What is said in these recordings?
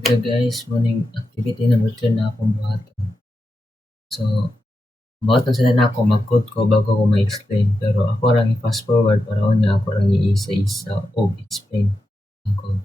Hello guys, morning activity number 2 na akong buhaton. So, buhaton sila na ako, mag-code ko bago ko ma-explain. Pero ako lang i-fast forward para niya ako lang i-isa-isa o explain ang code.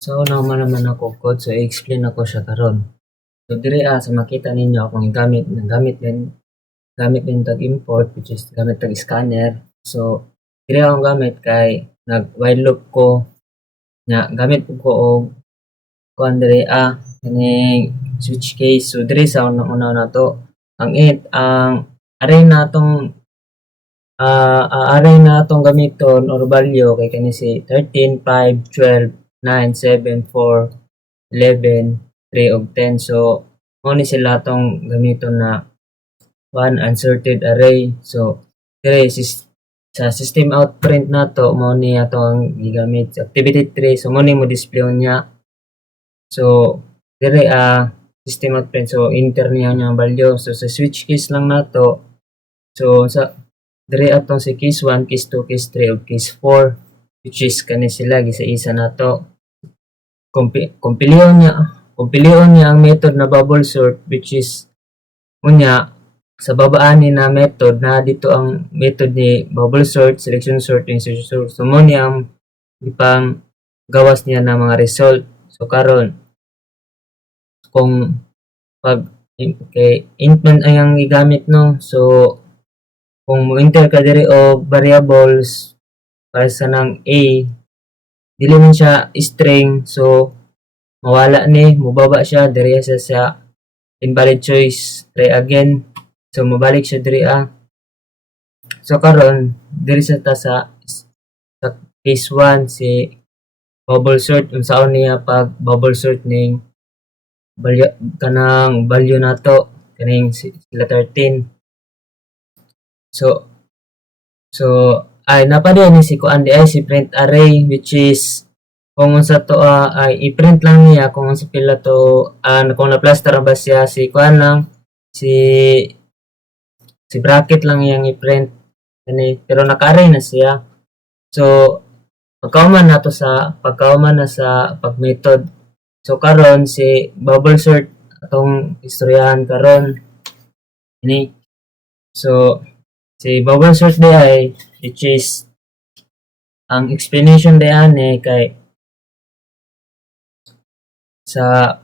So naman ako code, so i-explain ako siya karon. So diri sa makita ninyo akong gamit din tag import, which is gamit tag scanner. So diri akong gamit kay nag while loop ko nya gamit ko og kuan diri kaning switch case. So diri sa una na to ang array na atong gamiton or value kay kani si 13, 5, 12, 9, 7, 4, 11, 3 ug 10. So mao ni sila tong gamiton na one unsorted array. So dire sa system out print nato mao ni ato ang gigamit sa activity tree. So mao ni mo display niya. So dire system out print, so enter niya ang value. So sa switch case lang nato, so sa dire atong si case 1, case 2, case 3 ug case 4, which is kani sila gisa-isa nato. Kumpilion niya ang method na bubble sort, which is unya sa babaan ni na method na dito ang method ni bubble sort, selection sort, insertion sort. So mo niya ang ipang gawas niya na mga result. So karon kung pag int man ang igamit no, so kung mo enter ka diri og variables para sa nang a, dili man siya string, so mawala ni, mubaba siya diri sa invalid choice, try again. So mabalik siya diri So karon diri sa case 1 si bubble sort, unsaon niya pag bubble sort ning kanang value nato kaning sila 13. So ay napadiyan ni si kuan di ay si print array, which is kung unsa to ay i-print lang niya kung unsa pila to kung na-plaster ba siya si kuan lang si bracket lang yang i-print kani, pero naka-array na siya. So pagkauman na sa pag-method. So karon si bubble sort atong istoryahan karon ini. So si bubble sort di ay, which is ang explanation di ani kay sa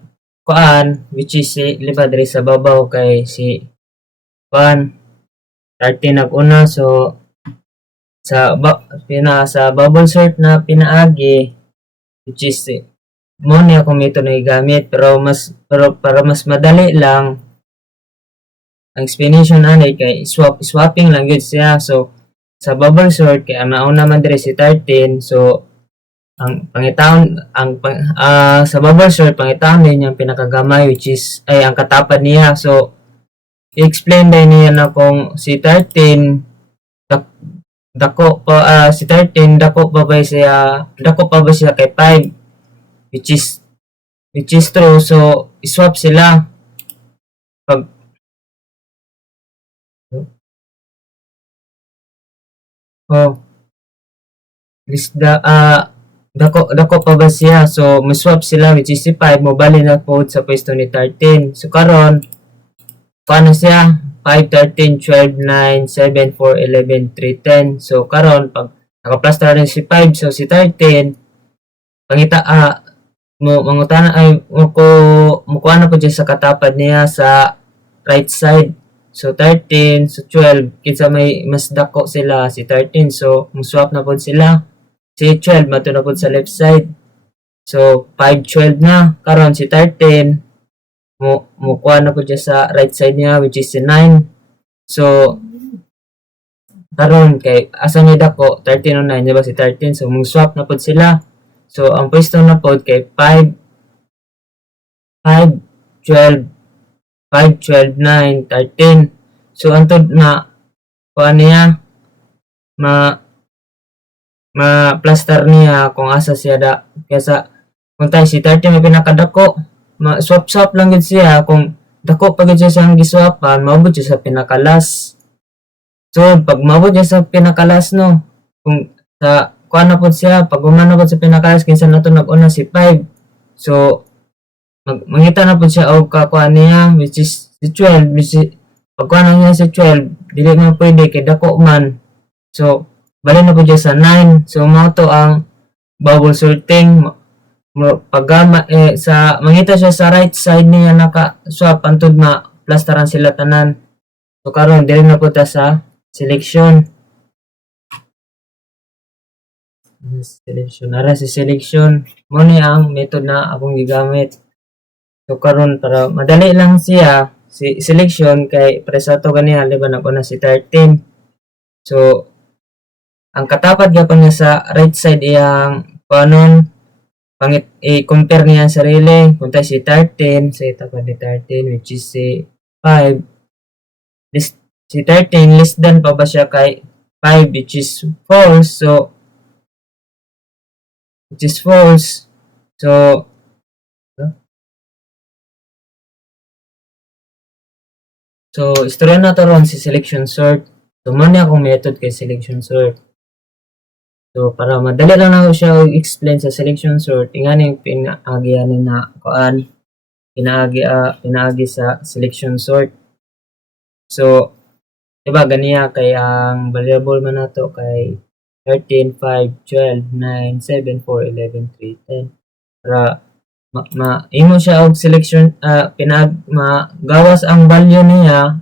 kuan, which is si liba diri sa babaw kay si kuan 13 nag-una. So sa bubble sort na pinaagi, which is mo ni akong method na igamit, pero para mas madali lang ang explanation ani kay swapping lang gid siya. So sa bubble sort kay ang nauna man diri si 13, so ang pangitawon sa bubble sort pangitawon din yung pinakagamay, which is ay ang katapad niya. So i-explain din niya na kung si 13 dako pa dako pa ba siya kay 5, which is true. So i-swap sila pag dako pa ba siya, so maswap sila, which is si 5 mo bali na po sa pwesto ni 13. So karon paano siya 5, 13, 12, 9, 7, 4, 11, 3, 10. So karon pag naka-plaster rin si 5, so si 13 pangita mangutana ay mukuha na po dyan sa katapad niya sa right side. So 13, so 12, kinsa may mas dako sila si 13, so muswap na po sila. Si 12 mato na po sa left side. So 5, 12 na. Karon si 13 mukuha na po dyan sa right side niya, which is si 9. So karon kay asa ni dako 13 o 9, diba si 13, so muswap na po sila. So ang pwesto na po kay 5, 12, 9, 13. So antod na kuha niya ma-plaster niya kung asa siya kaysa kung tayo si 13 may pinakadako, ma-swap lang gid siya. Kung dako pa gid siya siyang giswapan, maabot siya sa pinakalas. So pag maabot niya sa pinakalas no, kung sa kuha na po siya, pag umana po sa pinakalas kinsa na to nag-una si 5, so mangita na po siya og kakuha niya, which is si 12, which is pagkuha na niya si 12 dili na pwede kay dako man, so bali na po siya sa 9. So mao to ang bubble sorting, sa mangita siya sa right side niya naka-swap antud ma-plastaran sila tanan. So karon dili na po ta sa selection. Ara si selection. Mo ni ang method na akong gigamit. So karon para madali lang siya si selection kay presa to ganiha diba na ko na si 13. So ang katapat gyapon niya sa right side iyang panon i-compare niya ang sarili. Punta si 13, sa tapat ni 13 which is si 5. Si 13 less than pa ba siya kay 5 which is false. So istorya na to ron si selection sort. So muna akong method kay selection sort. So para madali lang na siya i-explain sa selection sort, ingani pinaagi na kuan pinaagi sa selection sort. So diba ganiya kay ang variable man nato kay 13, 5, 12, 9, 7, 4, 11, 3, 10. Para imo siya og selection magawas ang value niya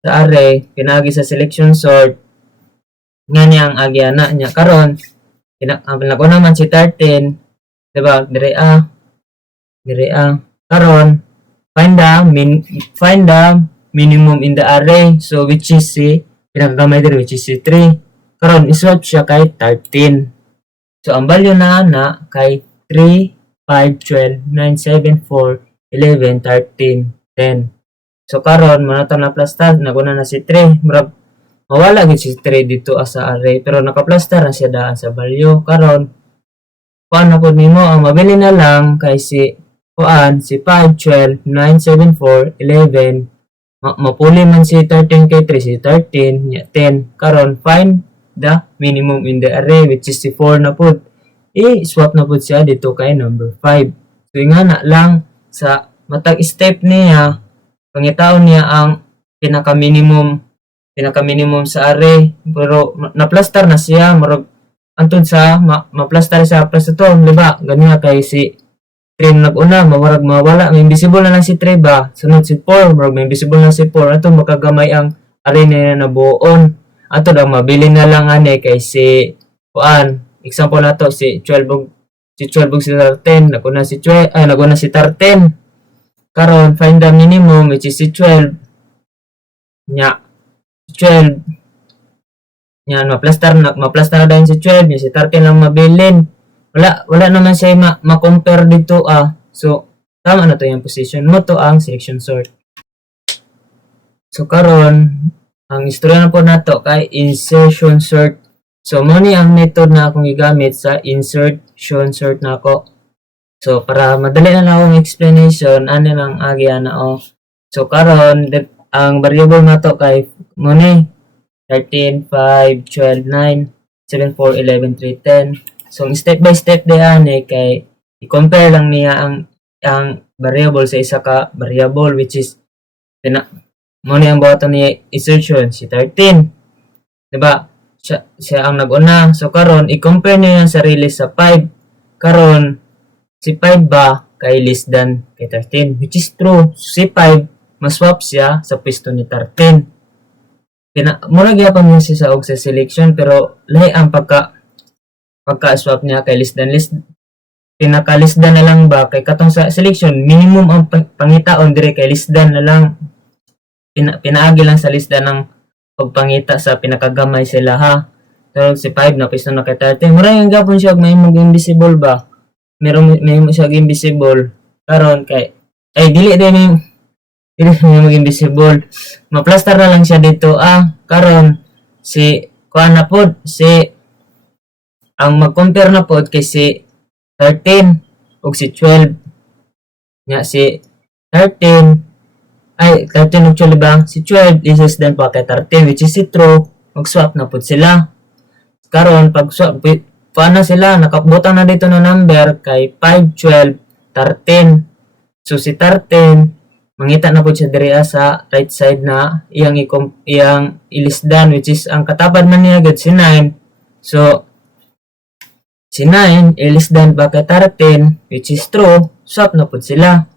sa array pinagi sa selection sort nga niya ang agiana niya karon nako naman si 13 diba dire karon find the minimum in the array, so which is si pinakagamay dire which is si 3. Karon iswap siya kay 13. So ang value na kay 3, 5, 12, 9, 7, 4, 11, 13, 10. So karon manato na plastar naguna na si 3. Murag mawala gid si 3 dito sa array pero naka-plastar na siya daan sa value. Karon paano pud nimo ang mabili na lang kay si 5, 12, 9, 7, 4, 11 mapuli man si 13 kay 3 si 13 nya 10. Karon find the minimum in the array which is si 4 na pud. I-swap na pud siya dito kay number 5. So ingana lang sa matag step niya pangitaon niya ang pinaka-minimum sa array pero na-plastar na siya murag antod sa ma-plastar siya plus ito diba ganyan kay si 3 nag-una mawala may invisible na lang si 3 ba sunod si 4 murag may invisible na si 4 ato makagamay ang array na nabuon ato lang mabili na lang ani kay si example nato si 12 si 13 naguna si 13 karon find the minimum which is si 12 nya 12 yan maplastar na dahil si 12 yung si 13 lang mabilin wala naman siya ma-compare dito so tama na to yung position mo to ang selection sort. So karon ang istorya na po nato kay insertion sort. So mo ni ang method na akong gigamit sa insertion sort nako. So para madali na lang akong explanation ano lang agya na so karon ang variable nato kay mo ni 13, 5, 12, 9, 7, 4, 11, 3, 10. So step by step diyan kay i-compare lang niya ang variable sa isa ka variable which is mo ni ang button niya insertion si 13. Diba? Siya ang nag-una. So karon i-compare niya yung sarili sa 5. Karon si 5 ba kay less than kay 13 which is true. Si 5 maswap siya sa pwesto ni 13. Mura gyapon niya siya og sa selection pero lahi ang pagka-swap niya kay less than pinaka less than na lang ba kay katong sa selection minimum ang pangitaon dire kay less than na lang pinaagi lang sa less than ng pagpangita sa pinakagamay sila ha. So si 5 na pwesto na kay 13 mura yung gyapon siya og mahimong invisible ba mahimo siya og invisible karon kay dili din maging visible. Ma-plaster na lang siya dito. Karon si kuan na pod si ang mag-compare na pod kay si 13 ug si 12. Nya si 13 ug 12 ba? Si 12 is less than pa kay 13 which is si true. Mag-swap na pod sila. Karon pag swap paano sila nakabutang na dito na number kay 5, 12, 13. So si 13 mangita na po siya diri sa right side na iyang ilisdan which is ang katapat man niya gud si 9. So Si 9 less than ba kay 13 which is true, swap na pud sila.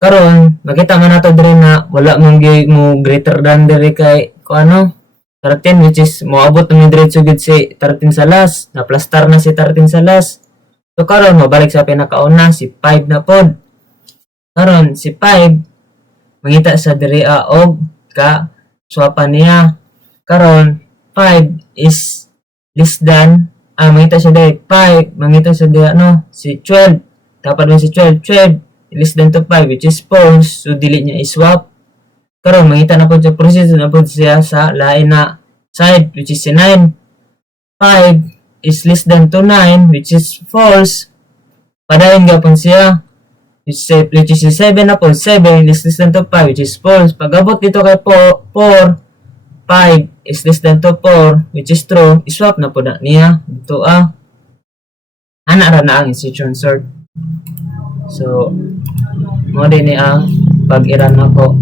Karon makita man nato diri na wala man gyud mo greater than diri kay ano 13 which is moabot na diretso gid si 13 sa last, na plastar na si 13 sa last. So karon mabalik sa pinakauna si 5 na pod. Karon si 5 mangita sa diri og ka swapan niya. Karon 5 is less than mangita siya diri 5 mangita sa diri si 12. Dapat man si 12 less than to 5 which is false, so dili niya i-swap. Karon mangita na po siya process na po siya sa lain na side which is si 9. 5 is less than to 9 which is false. Padayon gapon siya which is si 7 na po 7 is less than to 5 which is false. Pag-abot dito kay 4 5 is less than to 4 which is true, i-swap na po na niya dito ana ra na ang instruction sort. So mo din ni ang pag-iran nako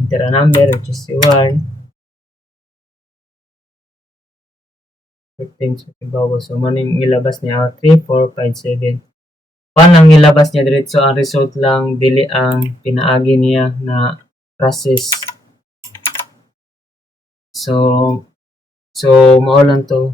enter a number which is si 1 things with bawal. So maning ilabas niya 3 4 5 7 ang ilabas niya diretso ang result lang dili ang pinaagi niya na process. So mao lang to.